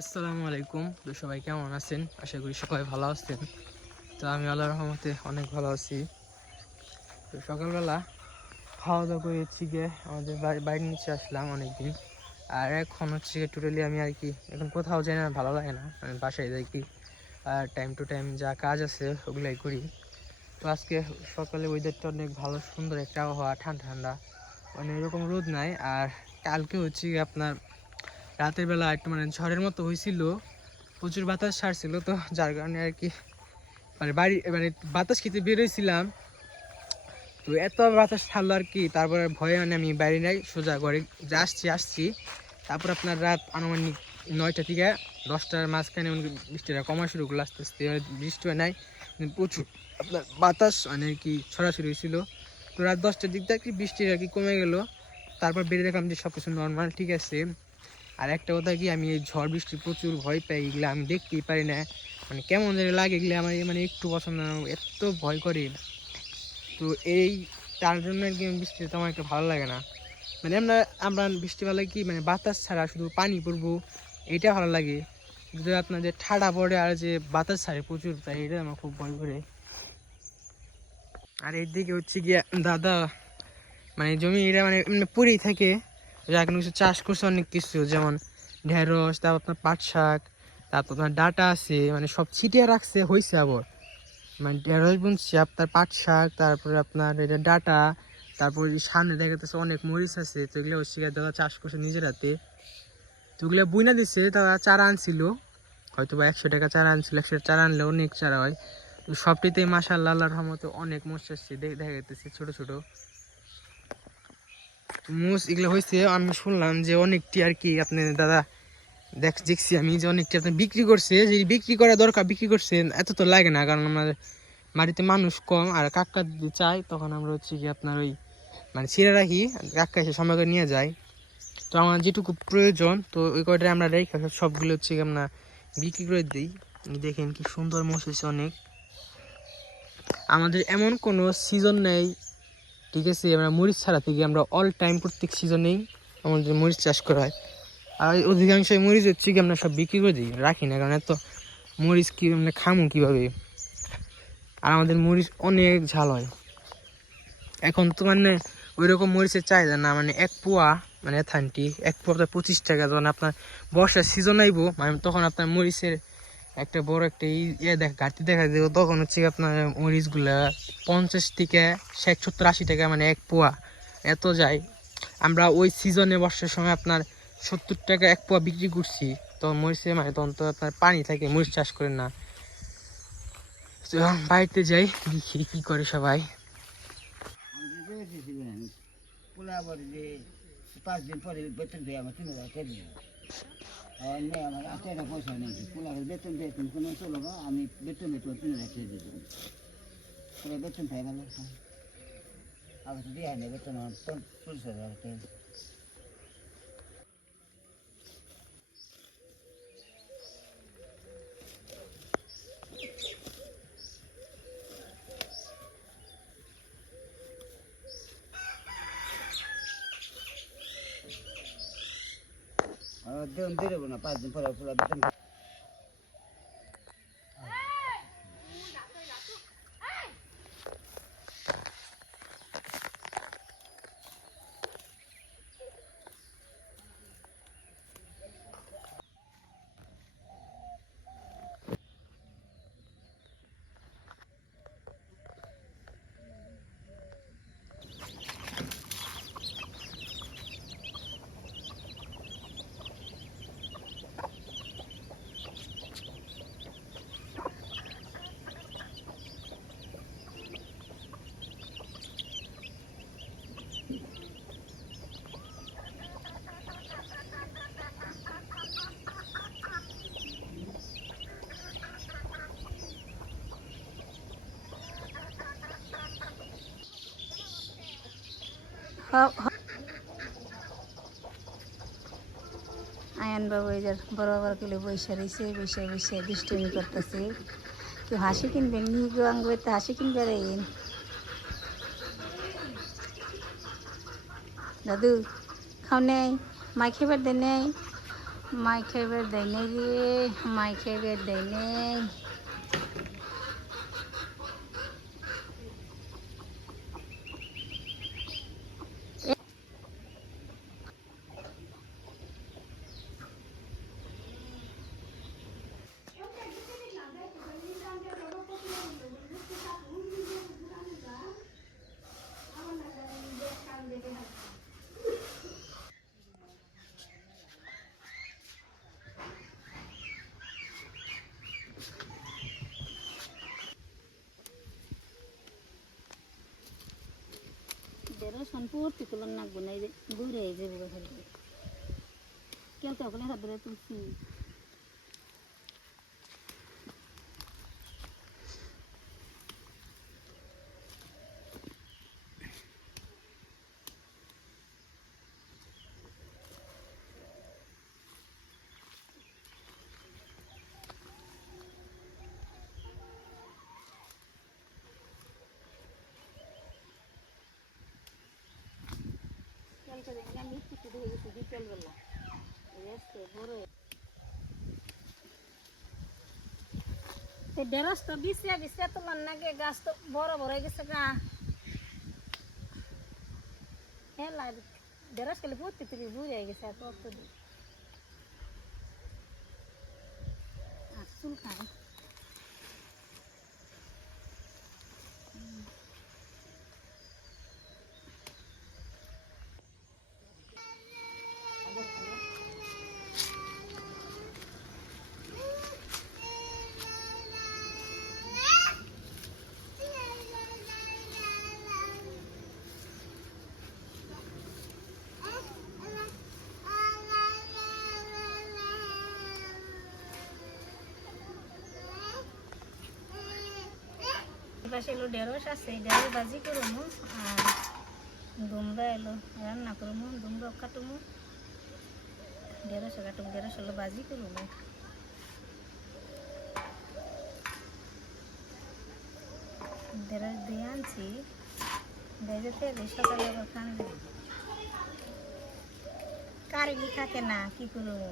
আসসালামু আলাইকুম। তো সবাই কেমন আছেন? আশা করি সবাই ভালো আছেন। তো আমি আল্লাহর রহমতে অনেক ভালো আছি। তো সকালবেলা খাওয়া দাওয়া করে গিয়ে আমাদের বাড়ির নিচে আসলাম অনেকদিন। আর এখন টোটালি আমি আর কি এখন কোথাও যাই না, ভালো লাগে না, আমি বাসায় যাই কি। আর টাইম টু টাইম যা কাজ আছে ওগুলাই করি। তো আজকে সকালে ওয়েদারটা অনেক ভালো, সুন্দর একটা আবহাওয়া, ঠান্ডা ঠান্ডা, মানে এরকম রোদ নাই। আর কালকে আপনার রাতের বেলা একটু মানে ঝড়ের মতো হয়েছিল, প্রচুর বাতাস ছাড়ছিল। তো যার কারণে আর কি মানে মানে বাতাস খেতে বেরোইছিলাম, তো এত বাতাস ছাড়লো আর কি। তারপরে ভয়ে মানে আমি বাইরে নাই, সোজা ঘরে যা আসছি। তারপর আপনার রাত আনুমানিক 9টা থেকে 10টার মাঝখানে বৃষ্টিটা কমা শুরু করলো আস্তে আস্তে। বৃষ্টি হয় নাই, প্রচুর আপনার বাতাস মানে আর কি ছড়াছড়ি হয়েছিল। তো রাত 10টার দিক থেকে বৃষ্টির আর কি কমে গেল। তারপর বেরিয়ে দেখলাম যে সব কিছু নর্মাল, ঠিক আছে। আর একটা কথা কি, আমি এই ঝড় বৃষ্টি প্রচুর ভয় পাই, এগুলো আমি দেখতেই পারি না, মানে কেমন যেন লাগে এগুলো আমার, মানে একটু পছন্দ না, এত ভয় করে। তো এই তার জন্য আর কি বৃষ্টিতে তেমন একটা ভালো লাগে না। মানে আমরা আমরা বৃষ্টি ভালো লাগে কি, মানে বাতাস ছাড়া শুধু পানি পড়বো এইটা ভালো লাগে। যদি আপনার যে ঠাডা পড়ে আর যে বাতাস ছাড়ে প্রচুর, তাই এটা আমার খুব ভয় করে। আর এর দিকে গিয়ে দাদা মানে জমি এটা মানে এমনি পড়েই থাকে, যা কোনো কিছু চাষ করছে অনেক কিছু, যেমন ঢেঁড়স, তারপর আপনার পাট শাক, তারপর আপনার ডাটা আছে, মানে সব ছিটিয়ে রাখছে, হয়েছে আবার। মানে ঢেঁড়স বুনছি, আপনার পাট শাক, তারপরে আপনার এটা ডাটা, তারপর এই সামনে দেখা যাচ্ছে অনেক মরিচ আছে। তো এগুলো দাদা চাষ করছে নিজের হাতে। তো ওগুলো বুইনা দিচ্ছে, তারা চারা আনছিল, হয়তো বা 100 টাকা চারা আনছিল, 100 চারা আনলে অনেক চারা হয়। তো সবটিতে মাশাআল্লাহ আল্লাহর রহমতে অনেক মোষ আসছে, দেখা যাচ্ছে ছোট ছোট মোষ এগুলো হয়েছে। আমি শুনলাম যে অনেকটি আর কি আপনি দাদা দেখছি আমি যে অনেকটি আপনি বিক্রি করছে, যে বিক্রি করা দরকার বিক্রি করছে, এত তো লাগে না, কারণ আমার বাড়িতে মানুষ কম। আর কাকা যদি চাই তখন আমরা কি আপনার ওই মানে ছিঁড়ে রাখি, কাকা এসে সময় করে নিয়ে যায়। তো আমার যেটুকু প্রয়োজন তো ওই কয়টা আমরা রেখে সবগুলো কি আমরা বিক্রি করে দিই। দেখেন কি সুন্দর মোষ হয়েছে অনেক। আমাদের এমন কোনো সিজন নেই, ঠিক আছে, আমরা মরিচ ছাড়া থেকে আমরা অল টাইম প্রত্যেক সিজনেই আমাদের মরিচ চাষ করা হয়। আর অধিকাংশ মরিচ কি আমরা সব বিক্রি করে দিই, রাখি না, কারণ এত মরিচ কি আমরা খামো কীভাবে। আর আমাদের মরিচ অনেক ঝাল হয়। এখন তো মানে ওই রকম মরিচের চাহিদা না, মানে এক পোয়া মানে থানটি এক পোয়া 25 টাকা। যখন আপনার বর্ষার সিজন আইব মানে তখন আপনার মরিচের একটা বড় একটা ঘাটতি দেখা দেবো, তখন আপনার মরিচগুলা 50 থেকে 60, 70, 80 টাকা মানে এক পোয়া এত যায়। আমরা ওই সিজনে বর্ষার সময় আপনার 70 টাকা এক পোয়া বিক্রি করছি। তখন মরিচে মানে তখন তো আপনার পানি থাকে, মরিচ চাষ করে না। তো বাড়িতে যাই দেখি কি করে সবাই। যে 5 দিন পরে বেতন দিয়ে আমার 3,000 টাকা দিল। আর নেই আমার টাকা পয়সা নেই, পোলাবের বেতন দিয়ে তুমি কোনো চলো না, আমি বেতন দিয়ে তোমার 3,000 টাকা দিয়ে দেবো। পরে বেতন পাই গেল, আবার তো দিয়ে নেই বেতন, আমার 40,000 টাকা। আর দেন দিয়ে দেবো না, 5 দিন পরে পোলা বেতন। আয়ান বাবু এই যে বড় বড় কিলো বৈশা রয়েছে, বৈশা বৈশা দুষ্টুমি করতেছে। কেউ হাসি কিনবেন নি গো, আঙ্গুতে হাসি কিনবে রে দাদু, খাও নেই, মা খেবার দে নেই, মাই খাইবে দেয় নেই রে, মাই খাইবে দেয় নেই। বেরোসন পূর্তি তুলন নাকবো না, এই যে ঘুরে এই যে কেউ কেউ করে হাত ধরে তুলছি। কালকে দেখি আমি কিছু ধরে গেছি বিকেলবেলা, আজকে বড় ঢেঁড়স তো বিছিয়া বিছিয়া তোলার নাকি গাছ তো বড় বড় হয়ে গেছে গা। হ্যাঁ ঢেঁড়স খেলে পড়তে তুলি বুড়ে হয়ে গেছে, কত আর চুল খায়। পাশে এলো ঢেঁড়স আছে, ঢেঁড়স ভাজি করবো আর দুমড়া এলো রান্না করবো, দুমড়া কাটবো, ঢেঁড়স কাটবো, ঢেঁড়স এলো ভাজি করবো। ঢেঁড়স দিয়ে আনছি, ভেজে তেলে সকালে আবার খান কারেন্ট থাকে না, কি করবো।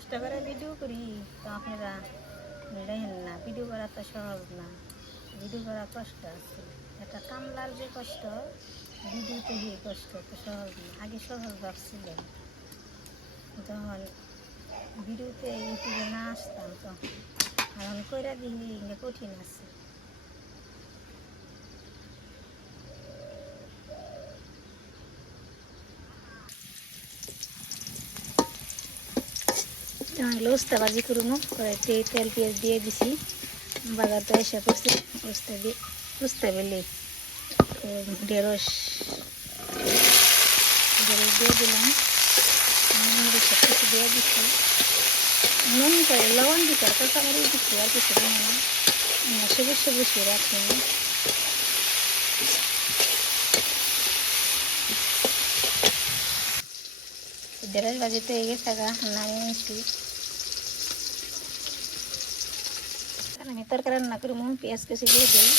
কষ্ট করে ভিডিও করি, তো আপনারা দেখেন না। ভিডিও করা তো সহজ না, ভিডিও করা কষ্ট আছে। একটা কামলার যে কষ্ট, ভিডিওতে গিয়ে কষ্ট তো সহজ না। আগে সহজ ভাবছিলেন, যখন ভিডিওতে ইউটিউবে না আসতাম তো এখন কইরা দিই কঠিন আছে। উস্তা ভাজি করবো, কড়াইতে তেল পেঁয়াজ দিয়ে দিছি। বাজার তো এসে করছি, উস্তা বেলে ঢেঁড়স দিয়ে দিলাম, সব কিছু দিয়ে দিচ্ছি। নুন করে লবণ দিতে কাঁচামরিচ দিচ্ছি, আর কিছু দেবো না। সবুজ সবুজ রাখি ঢেঁড়স ভাজিতে এগিয়ে থাকা নামিয়ে নিচ্ছি। আমি তরকারি রান্না করবো, পেঁয়াজ কুচি দিয়ে দিই।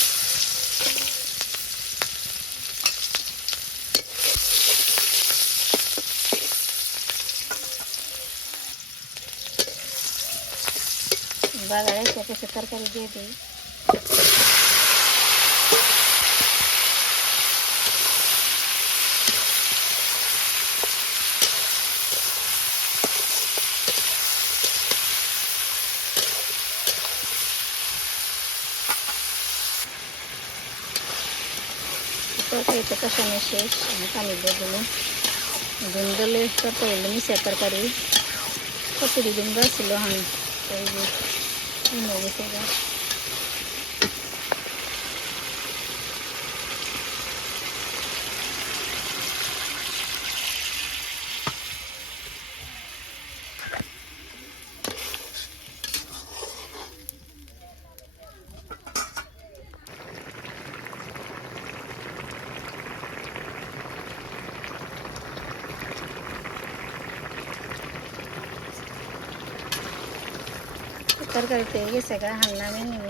বাজারে এসে তরকারি দিয়ে দিই। তরকারিটা কষানো শেষ, আমি পানি দিয়ে দেবো। ডিম দলে তরকারি হলো মিশার তরকারি, কচুরি ডিম দেওয়া ছিল, হ্যাঁ এই যে হয়ে গেছে। তরকারিতে গেছে গা, হাল নামিয়ে নিব।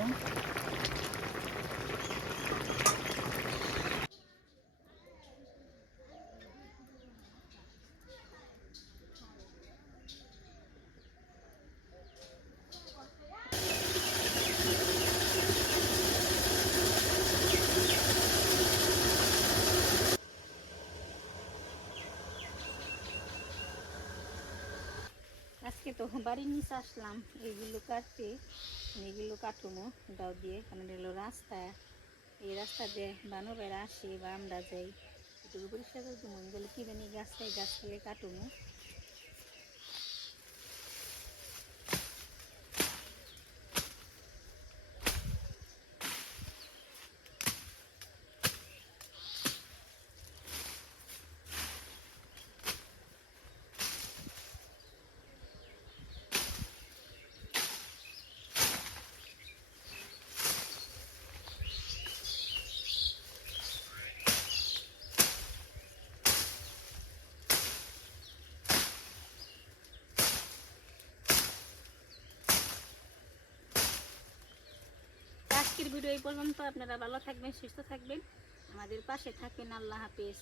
আজকে তো বাড়ির নিচে আসলাম এইগুলো কাটতে, এইগুলো কাটুমো দাও দিয়ে, কারণ এলো রাস্তা। এই রাস্তা দিয়ে বানবেরা আসে বা আমরা যাই, এটুকু পরিষ্কার করে দেবো। গেলে কি জানি গাছ থেকে কাটুমো। আজকের ভিডিও এই পর্যন্ত। আপনারা ভালো থাকবেন, সুস্থ থাকবেন, আমাদের পাশে থাকবেন। আল্লাহ হাফেজ।